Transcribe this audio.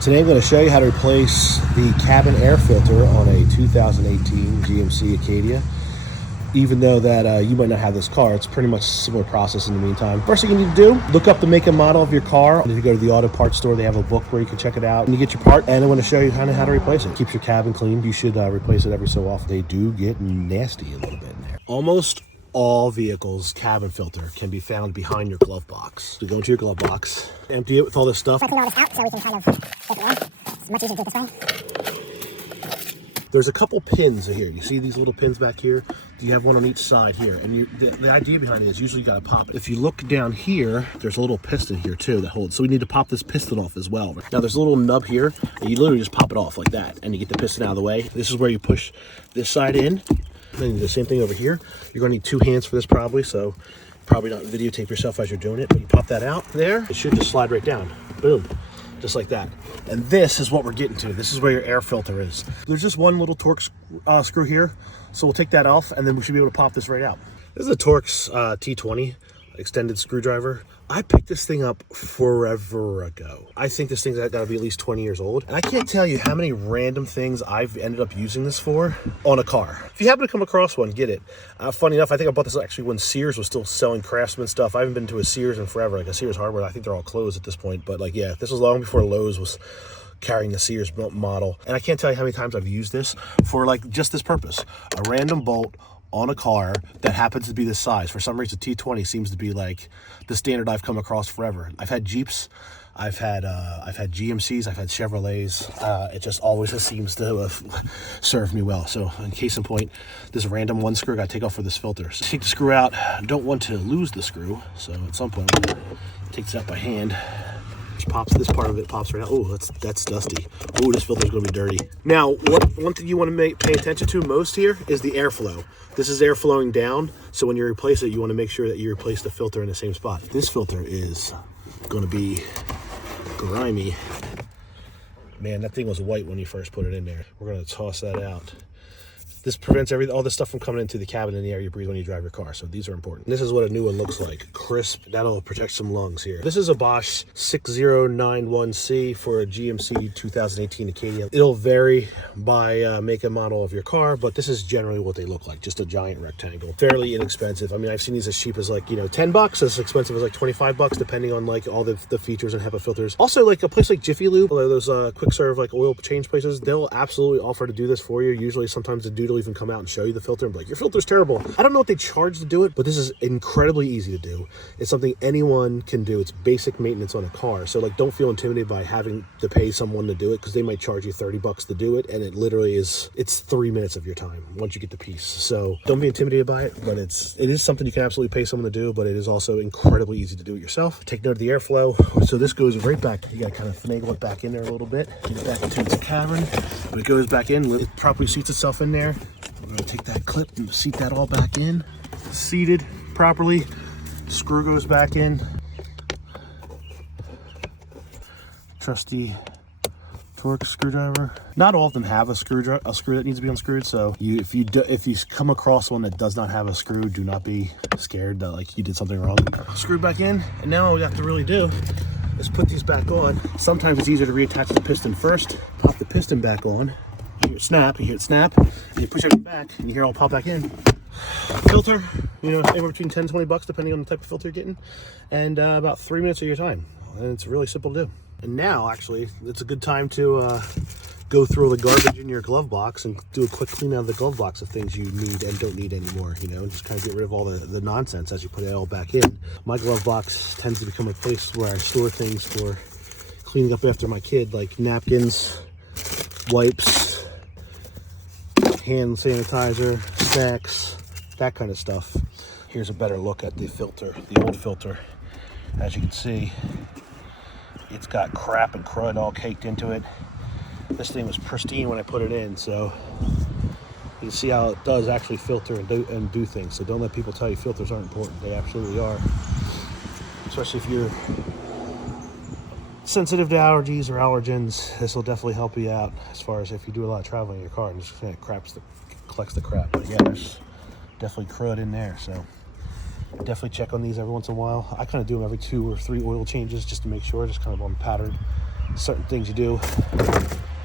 Today I'm going to show you how to replace the cabin air filter on a 2018 GMC Acadia. Even though that you might not have this car, it's pretty much a similar process in the meantime. First thing you need to do, look up the make and model of your car. If you go to the auto parts store, they have a book where you can check it out and you get your part, and I'm going to show you kind of how to replace it. Keeps your cabin clean. You should replace it every so often. They do get nasty a little bit in there. Almost all vehicles' cabin filter can be found behind your glove box. So go into your glove box, empty it with all this stuff. Clean all this out so we can kind of take it away. It's much easier to do it this way. There's a couple pins here. You see these little pins back here? You have one on each side here. And the idea behind it is usually you got to pop it. If you look down here, there's a little piston here too that holds. So we need to pop this piston off as well. Now there's a little nub here, and you literally just pop it off like that, and you get the piston out of the way. This is where you push this side in. Then you do the same thing over here. You're going to need two hands for this probably, so probably not videotape yourself as you're doing it, but you pop that out there. It should just slide right down. Boom. Just like that. And this is what we're getting to. This is where your air filter is. There's just one little Torx screw here, so we'll take that off, and then we should be able to pop this right out. This is a Torx T20 extended screwdriver. I picked this thing up forever ago. I think this thing's got to be at least 20 years old. And I can't tell you how many random things I've ended up using this for on a car. If you happen to come across one, get it. Funny enough, I think I bought this actually when Sears was still selling Craftsman stuff. I haven't been to a Sears in forever, like a Sears Hardware. I think they're all closed at this point. But like, yeah, this was long before Lowe's was carrying the Sears model. And I can't tell you how many times I've used this for like just this purpose. A random bolt on a car that happens to be this size. For some reason, T20 seems to be like the standard I've come across forever. I've had Jeeps, I've had GMCs, I've had Chevrolets. It just always seems to serve me well. So in case in point, this random one screw I got to take off for this filter. So take the screw out. I don't want to lose the screw, so at some point, take this out by hand. Pops, this part of it pops right out. Oh, that's dusty. Oh, this filter's gonna be dirty. Now, one thing you want to pay attention to most here is the airflow. This is air flowing down, so when you replace it, you want to make sure that you replace the filter in the same spot. This filter is going to be grimy. Man, that thing was white when you first put it in there. We're going to toss that out. This prevents all this stuff from coming into the cabin and the air you breathe when you drive your car. So these are important. This is what a new one looks like. Crisp. That'll protect some lungs here. This is a Bosch 6091C for a GMC 2018 Acadia. It'll vary by make and model of your car, but this is generally what they look like. Just a giant rectangle. Fairly inexpensive. I mean, I've seen these as cheap as like, $10, as expensive as like $25, depending on like all the features and HEPA filters. Also, like a place like Jiffy Lube, those quick serve like oil change places, they'll absolutely offer to do this for you. Usually, sometimes the dude will even come out and show you the filter and be like, your filter's terrible. I don't know what they charge to do it, but this is incredibly easy to do. It's something anyone can do. It's basic maintenance on a car. So like, don't feel intimidated by having to pay someone to do it, because they might charge you $30 to do it, and it literally it's 3 minutes of your time once you get the piece. So don't be intimidated by it, but it is something you can absolutely pay someone to do, but it is also incredibly easy to do it yourself. Take note of the airflow. So this goes right back. You gotta kind of finagle it back in there a little bit. Get it back into its cavern. When it goes back in, it properly seats itself in there. We're gonna take that clip and seat that all back in. Seated properly. Screw goes back in. Trusty Torx screwdriver. Not all of them have a screw that needs to be unscrewed. So if you come across one that does not have a screw, do not be scared that like you did something wrong. Screw back in, and now all we have to really do is put these back on. Sometimes it's easier to reattach the piston first. Pop the piston back on. You hear it snap, and you push everything back, and you hear it all pop back in. Filter, anywhere between 10 and $20 depending on the type of filter you're getting, and about 3 minutes of your time. And it's really simple to do. And now, actually, it's a good time to go through the garbage in your glove box and do a quick clean out of the glove box of things you need and don't need anymore, just kind of get rid of all the nonsense as you put it all back in. My glove box tends to become a place where I store things for cleaning up after my kid, like napkins, wipes, hand sanitizer, snacks, that kind of stuff. Here's a better look at the filter, the old filter. As you can see, it's got crap and crud all caked into it. This thing was pristine when I put it in, so you can see how it does actually filter and do things. So don't let people tell you filters aren't important. They absolutely are. Especially if you're sensitive to allergies or allergens, this will definitely help you out as far as if you do a lot of traveling in your car and just kind of collects the crap. But yeah, there's definitely crud in there, so definitely check on these every once in a while. I kind of do them every 2 or 3 oil changes just to make sure, just kind of on pattern. certain things you do.